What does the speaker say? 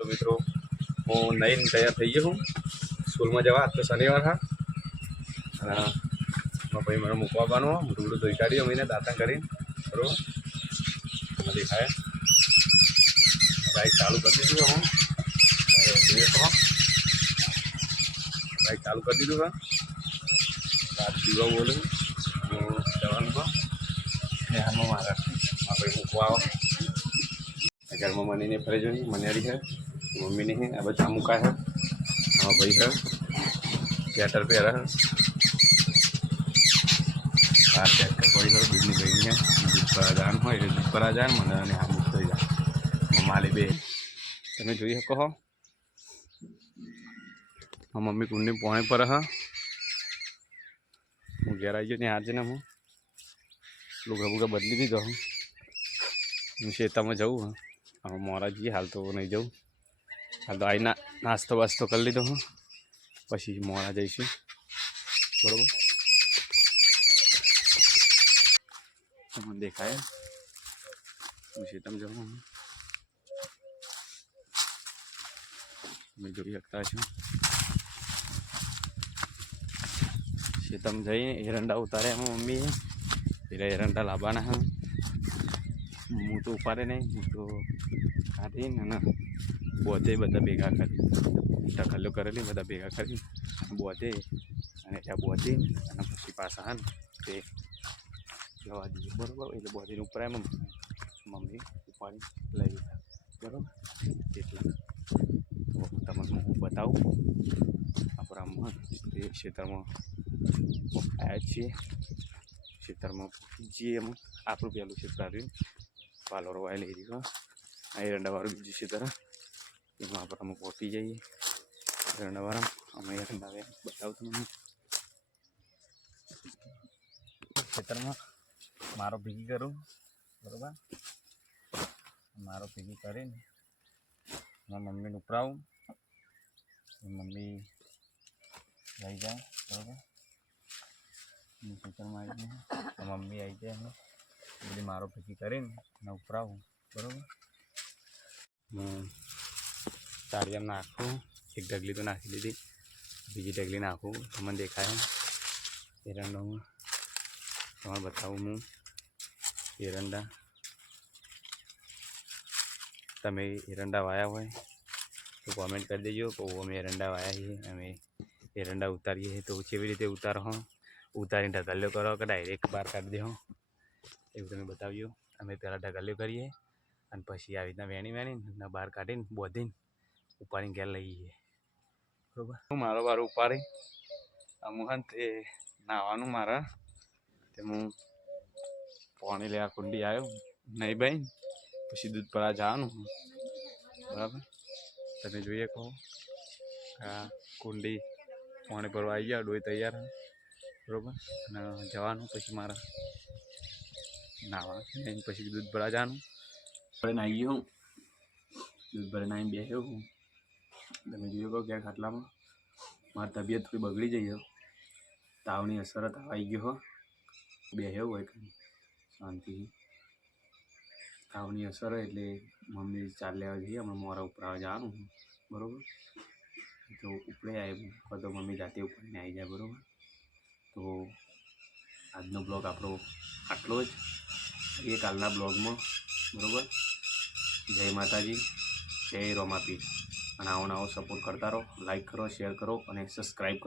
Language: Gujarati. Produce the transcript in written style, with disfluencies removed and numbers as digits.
तो मित्रों હું નઈને તૈયાર થઈ ગયો હું સ્કૂલમાં જવા. આજ તો શનિવાર હા અને ભાઈ મને મૂકવા આવવાનો. રૂબરૂ ધોઈ કાઢી અમીને દાંતણ કરીને બરાબર દેખાય. બાઇક ચાલુ કરી દીધું હું જોઈએ તો બાઇક ચાલુ કરી દીધું હા. રાત પીવા બોલું હું જવાનું હા હાલમાં મારા ભાઈ મૂકવા આવે. ઘરમાં મનીને ફરી જોઈ મનેરી છે मम्मी ने है अब चामू का है हाँ भाई है थिएटर पे रहा कार ट्रैक्टर कोई हो बिजली गई है दूध पर जान हो दूध पर जान मन ने हाँ दूध થઈ જાય મમ્માલી બે તમે જોઈ શકો હો. હા મમ્મી કુંડી પોણે પર હા હું ઘેર આવી ગયો ને આજે ને હું લુગડા બુગડા બદલી દીધો હું ખેતરમાં જવું હા હવે મોરા જઈએ હાલ તો નહીં જવું. હાલ તો આવીને નાસ્તો વાસ્તો કરી લીધો હું પછી મોડા જઈશું બરાબર. તમને દેખાય હું ખેતરમાં જવું તમે જોઈ શકતા છો. ખેતરમાં જઈને એરંડા ઉતારે એમાં મમ્મી પેલા એરંડા લાવવાના હા. હું તો ઉપાડે નહીં હું તો કાઢીને અને બોધે બધા ભેગા કરી ઢકલ્યો કરેલી બધા ભેગા કરી બોધે અને ત્યાં બોધી અને પછી પાછા હા ને તે જવા દઈએ બરાબર. એટલે બોધીને ઉપર એમ મમ્મી ઉપાડી લઈ લીધા બરાબર. એટલે તો તમને હું બતાવું આપણામાં તે ખેતરમાં આવ્યા છીએ. ખેતરમાં જઈએ એમ આપણું પહેલું ખેતર આવ્યું પાલોરો વાય લઈ રહ્યું આ એરંડાવાળું બીજું ખેતર એમાં આપણે અમે પહોંચી જઈએ એરંડાવાળા. અમે એરંડા બતાવું તમને ખેતરમાં મારો ભેગી કરું બરાબર. મારો ભેગી કરીને મારા મમ્મીને ઉપરાવું મમ્મી લઈ જાય બરાબર. ખેતરમાં આવી જાય મમ્મી આવી જાય અમે બધી મારો ભેગી કરીને અને ઉપરાવું બરાબર. હું ચાળિયામ નાખું એક ઢગલી તો નાખી દીધી બીજી ઢગલી નાખું તમને દેખાય એરંડામાં તમારે બતાવું હું એરંડા. તમે એરંડા વાયા હોય તો કોમેન્ટ કરી દેજો કે અમે એરંડા વાયા છીએ અમે એરંડા ઉતારીએ છીએ તો કેવી રીતે ઉતારો હો ઉતારીને ઢગલ્યો કરો કે ડાયરેક્ટ બહાર કાઢી દે હો એવું તમે બતાવ્યો. અમે પહેલાં ઢગલ્યો કરીએ અને પછી આવી રીતના વેણીને બહાર કાઢીને બોધીને ઉપાડીને ઘેર લઈ જઈએ બરાબર. હું મારો વારો ઉપાડી અમુક તે નાવાનું મારા તે હું પાણી લેવા કુંડી આવ્યો નહીં ભાઈ પછી દૂધ પરા જવાનું બરાબર. તમે જોઈએ કહો આ કુંડી પાણી ભરવા આવી ગયા ડોઈ તૈયાર બરાબર. અને જવાનું પછી મારા નાવા પછી દૂધ ભરા જવાનું ભરીને આવી ગયો હું દૂધ ભરીને આવીને બેસ્યો હું. તમે જોયું કહો ક્યાં ખાટલામાં મારી તબિયત થોડી બગડી જઈ તાવની અસર તાવ આવી ગયો હો બેસ્યો હોય કંઈ શાંતિ તાવની અસર હોય એટલે મમ્મી ચાલ લેવા જઈએ અમે મોરા ઉપરાવા જવાનું બરાબર. તો ઉપડે આવી તો મમ્મી જાતે ઉપડીને આવી જાય બરાબર. તો આજનો બ્લોગ આપણો આટલો જ એ કાલના બ્લોગમાં બરાબર. જય માતાજી જય રોમાપીર અને આવો નવો સપોર્ટ કરતા રહો. લાઈક કરો શેર કરો અને સબસ્ક્રાઈબ કરો.